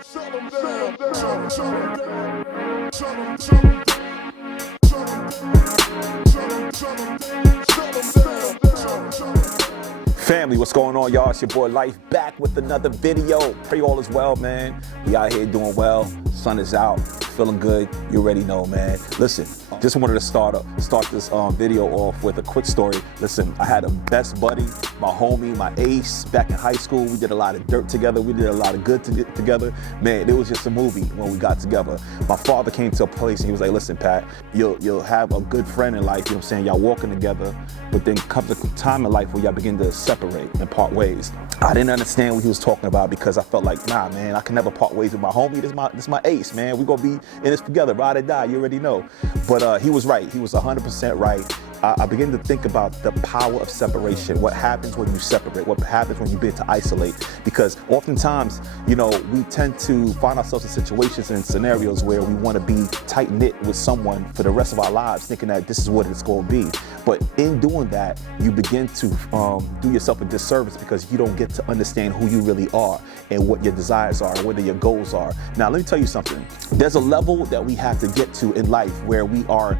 Shut 'em down. Shut 'em down. Shut 'em, shut 'em down. Shut 'em, shut 'em, shut 'em down. Shut 'em down. Shut 'em. Family, what's going on, y'all? It's your boy Lyfe back with another video. Pray all is well, man. We out here doing well. Sun is out, feeling good. You already know, man. Listen, just wanted to start this video off with a quick story. Listen, I had a best buddy, my homie, my ace back in high school. We did a lot of dirt together. We did a lot of good together. Man, it was just a movie when we got together. My father came to a place and he was like, listen, Pat, you'll have a good friend in life, you know what I'm saying? Y'all walking together, but then comes a time in life where y'all begin to separate and part ways. I didn't understand what he was talking about because I felt like, nah, man, I can never part ways with my homie. This my ace, man. We gonna be in this together, ride or die. You already know. But he was right. He was 100% right. I began to think about the power of separation. What happens when you separate? What happens when you begin to isolate? Because oftentimes, you know, we tend to find ourselves in situations and scenarios where we want to be tight-knit with someone for the rest of our lives, thinking that this is what it's going to be. But in doing that, you begin to do yourself a disservice because you don't get to understand who you really are and what your desires are, and what your goals are. Now, let me tell you something. There's a level that we have to get to in life where we are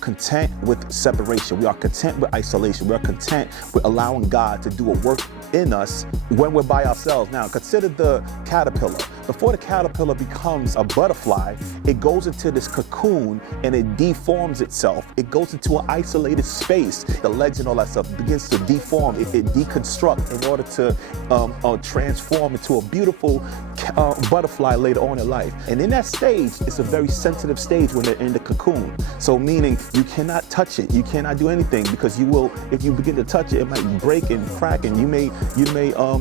content with separation. We are content with isolation. We are content with allowing God to do a work in us when we're by ourselves. Now, consider the caterpillar. Before the caterpillar becomes a butterfly, it goes into this cocoon and it deforms itself. It goes into an isolated space. The legs and all that stuff begins to deform. It deconstructs in order to transform into a beautiful butterfly later on in life. And in that stage, it's a very sensitive stage when they're in the cocoon. So meaning you cannot touch it. You cannot do anything because you will, if you begin to touch it, it might break and crack and you may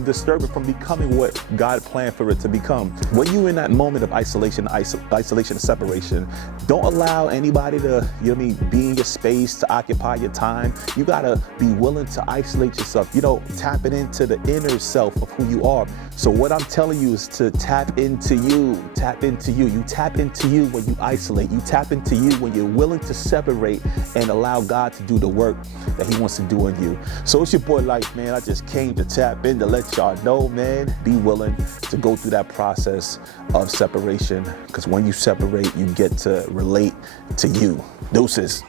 disturb it from becoming what God planned for it to become. When you're in that moment of isolation and separation, don't allow anybody to, you know what I mean, be in your space, to occupy your time. You gotta be willing to isolate yourself, you know, tapping into the inner self of who you are. So what I'm telling you is to tap into you, tap into you. You tap into you when you isolate. You tap into you when you're willing to separate and allow God to do the work that he wants to do in you. So it's your boy Lyfe, man. I just came to tap in to let y'all know, man, be willing to go through that process of separation, because when you separate, you get to relate to you. Deuces.